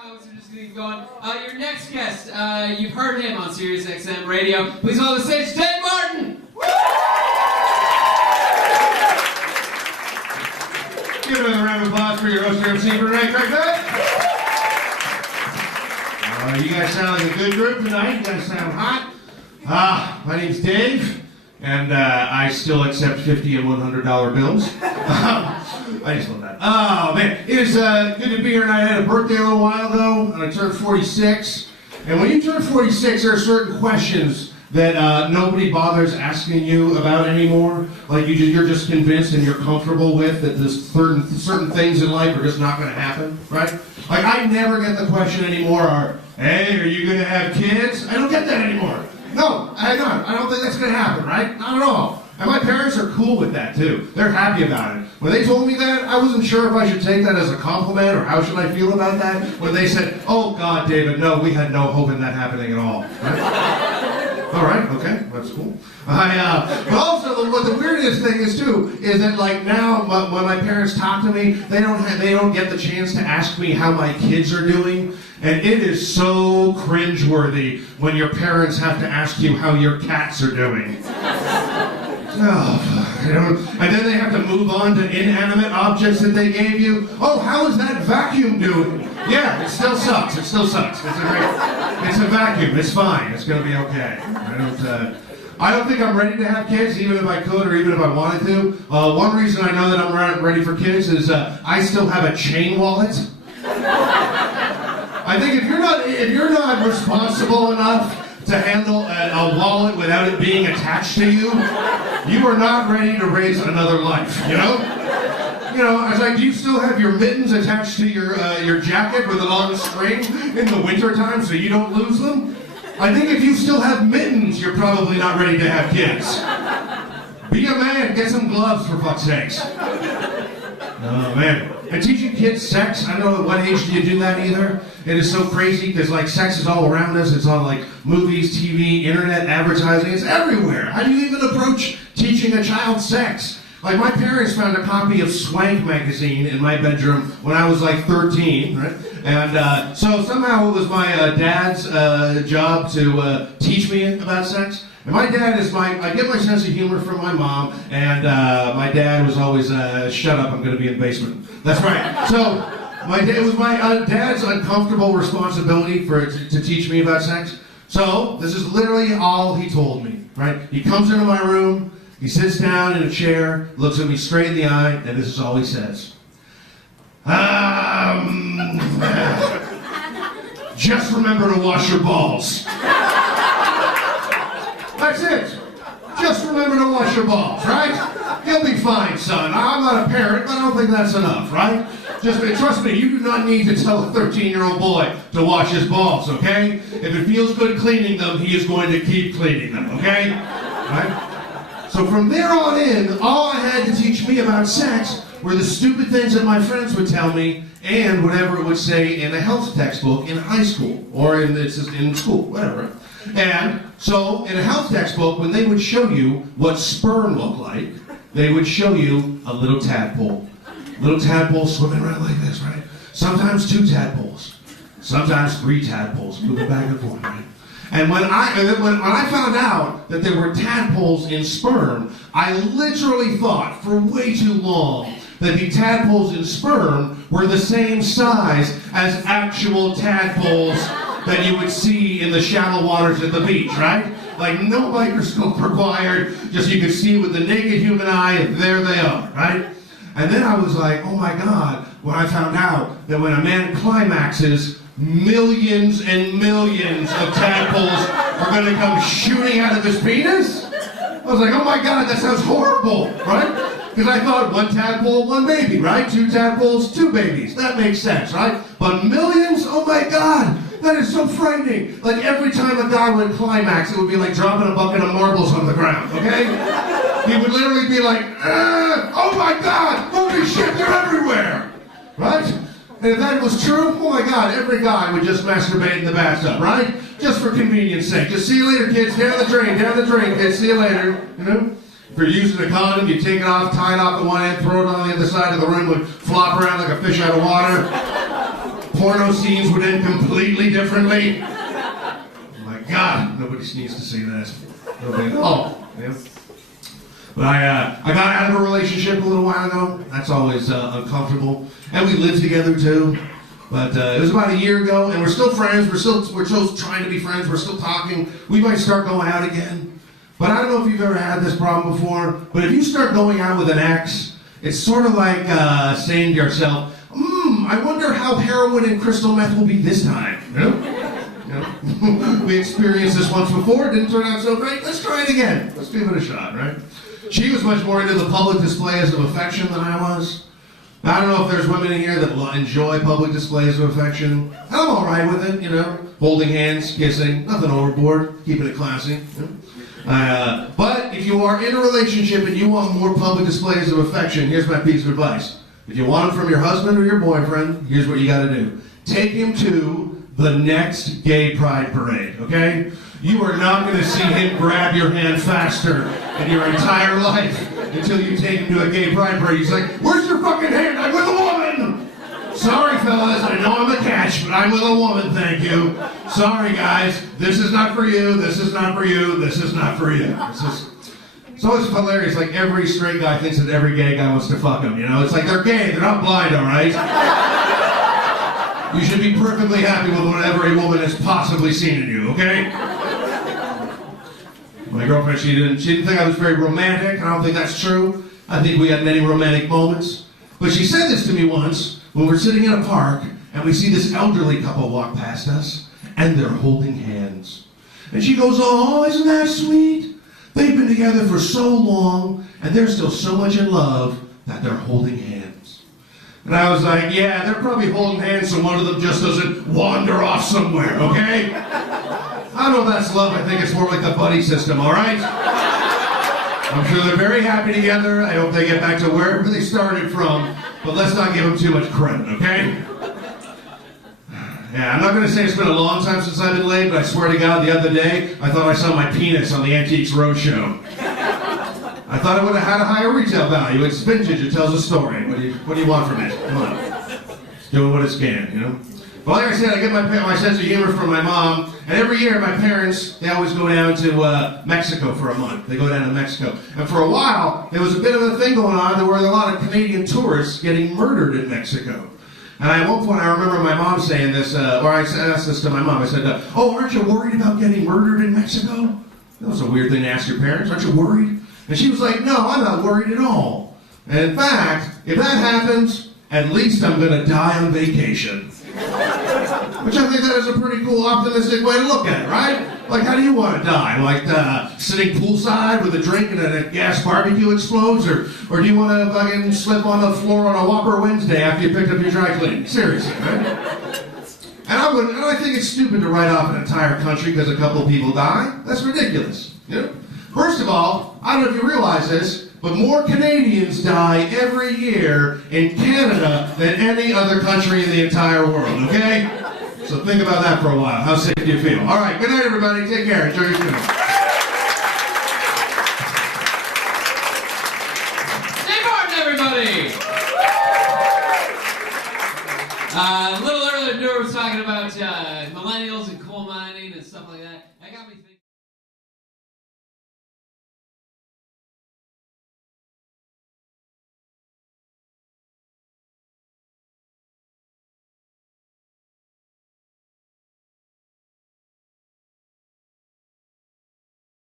comments are just going to keep going. Your next guest, you've heard him on Sirius XM radio. Please welcome to the stage, Dave Martin! Give another round of applause for your host and MC for tonight, Craig. You guys sound like a good group tonight. You guys sound hot. My name's Dave, and I still accept $50 and $100 bills. I just love that. Oh, man. It is good to be here tonight. I had a birthday a little while ago, and I turned 46. And when you turn 46, there are certain questions that nobody bothers asking you about anymore. Like you're just convinced and you're comfortable with that this certain things in life are just not going to happen, right? Like I never get the question anymore, hey, are you going to have kids? I don't get that anymore. No, I don't. I don't think that's going to happen, right? Not at all. And my parents are cool with that too. They're happy about it. When they told me that, I wasn't sure if I should take that as a compliment or how should I feel about that. When they said, oh God, David, no, we had no hope in that happening at all. Right? All right, okay, that's cool. But also, what the weirdest thing is too, is that like now, when my parents talk to me, they don't get the chance to ask me how my kids are doing. And it is so cringeworthy when your parents have to ask you how your cats are doing. Oh, and then they have to move on to inanimate objects that they gave you. Oh, how is that vacuum doing? Yeah, it still sucks. It still sucks. It's a vacuum. It's fine. It's going to be okay. I don't think I'm ready to have kids, even if I could or even if I wanted to. One reason I know that I'm ready for kids is I still have a chain wallet. I think if you're not responsible enough to handle a wallet without it being attached to you, you are not ready to raise another life, you know? You know, I was like, do you still have your mittens attached to your jacket with a long string in the wintertime so you don't lose them? I think if you still have mittens, you're probably not ready to have kids. Be a man, get some gloves for fuck's sakes. Oh man. And teaching kids sex, I don't know at what age do you do that either. It is so crazy because like sex is all around us. It's on like movies, TV, internet, advertising. It's everywhere. How do you even approach teaching a child sex? Like my parents found a copy of Swank magazine in my bedroom when I was like 13, right? And so somehow it was my dad's job to teach me about sex. And my dad is I get my sense of humor from my mom, and my dad was always, shut up, I'm going to be in the basement. That's right. So it was my dad's uncomfortable responsibility to teach me about sex. So this is literally all he told me, right? He comes into my room, he sits down in a chair, looks at me straight in the eye, and this is all he says. Just remember to wash your balls. That's it. Just remember to wash your balls, right? You'll be fine, son. I'm not a parent, but I don't think that's enough, right? Just trust me, you do not need to tell a 13-year-old boy to wash his balls, okay? If it feels good cleaning them, he is going to keep cleaning them, okay? Right? So from there on in, all I had to teach me about sex were the stupid things that my friends would tell me and whatever it would say in a health textbook in high school or in school, whatever. And so in a health textbook, when they would show you what sperm looked like, they would show you a little tadpole. Little tadpole swimming around like this, right? Sometimes 2 tadpoles. Sometimes 3 tadpoles moving back and forth, right? And when I found out that there were tadpoles in sperm, I literally thought for way too long that the tadpoles in sperm were the same size as actual tadpoles that you would see in the shallow waters at the beach, right? Like no microscope required, just you could see with the naked human eye, and there they are, right? And then I was like, oh my God, when I found out that when a man climaxes, millions and millions of tadpoles are going to come shooting out of his penis? I was like, oh my God, that sounds horrible, right? Because I thought 1 tadpole, 1 baby, right? 2 tadpoles, 2 babies. That makes sense, right? But millions? Oh my God, that is so frightening. Like every time a guy would climax, it would be like dropping a bucket of marbles on the ground, okay? He would literally be like, oh my God, holy shit, they're everywhere, right? And if that was true, oh my God, every guy would just masturbate in the bathtub, right? Just for convenience sake. Just see you later, kids, down the drain, kids, see you later, you know? If you're using a condom, you take it off, tie it off the one end, throw it on the other side of the room, would flop around like a fish out of water. porno scenes would end completely differently. Oh my God, nobody needs to see that. Nobody. Oh, yeah. But I got out of a relationship a little while ago. That's always uncomfortable. And we lived together too. But it was about a year ago, and we're still friends. We're still trying to be friends. We're still talking. We might start going out again. But I don't know if you've ever had this problem before. But if you start going out with an ex, it's sort of like saying to yourself, I wonder how heroin and crystal meth will be this time. You know? We experienced this once before. It didn't turn out so great. Let's try it again. Let's give it a shot, right? She was much more into the public displays of affection than I was. I don't know if there's women in here that will enjoy public displays of affection. I'm all right with it, you know. Holding hands, kissing, nothing overboard, keeping it classy. You know? But if you are in a relationship and you want more public displays of affection, here's my piece of advice. If you want them from your husband or your boyfriend, here's what you got to do. Take him to the next gay pride parade, okay? You are not going to see him grab your hand faster in your entire life until you take him to a gay pride parade. He's like, where's your fucking hand? I'm with a woman! Sorry, fellas, I know I'm a catch, but I'm with a woman, thank you. Sorry, guys, this is not for you, this is not for you, this is not for you. It's always hilarious, like every straight guy thinks that every gay guy wants to fuck him, you know? It's like they're gay, they're not blind, all right? You should be perfectly happy with whatever a woman has possibly seen in you, okay? My girlfriend, she didn't think I was very romantic. I don't think that's true. I think we had many romantic moments. But she said this to me once when we're sitting in a park and we see this elderly couple walk past us and they're holding hands. And she goes, oh, isn't that sweet? They've been together for so long and they're still so much in love that they're holding hands. And I was like, yeah, they're probably holding hands so one of them just doesn't wander off somewhere, okay? I don't know if that's love. I think it's more like the buddy system, all right? I'm sure they're very happy together. I hope they get back to wherever they started from, but let's not give them too much credit, okay? Yeah, I'm not going to say it's been a long time since I've been laid, but I swear to God, the other day, I thought I saw my penis on the Antiques Roadshow. I thought it would have had a higher retail value. It's vintage. It tells a story. What do you want from it? Come on. It's doing what it can, you know? Well, like I said, I get my sense of humor from my mom, and every year my parents, they always go down to Mexico for a month. They go down to Mexico. And for a while, there was a bit of a thing going on. There were a lot of Canadian tourists getting murdered in Mexico. And at one point, I remember my mom saying this, or I asked this to my mom. I said, oh, aren't you worried about getting murdered in Mexico? That was a weird thing to ask your parents. Aren't you worried? And she was like, no, I'm not worried at all. And in fact, if that happens, at least I'm going to die on vacation. Which I think that is a pretty cool, optimistic way to look at it, right? Like, how do you want to die? Like, sitting poolside with a drink and a gas barbecue explodes? Or do you want to fucking slip on the floor on a Whopper Wednesday after you picked up your dry cleaning? Seriously, right? And I think it's stupid to write off an entire country because a couple of people die. That's ridiculous, you know? First of all, I don't know if you realize this, but more Canadians die every year in Canada than any other country in the entire world, okay? So think about that for a while. How sick do you feel? All right, good night, everybody. Take care. Enjoy your funeral. Stay Martin, everybody! A little earlier, Noor was talking about millennials and coal mining and stuff like that. That got me thinking.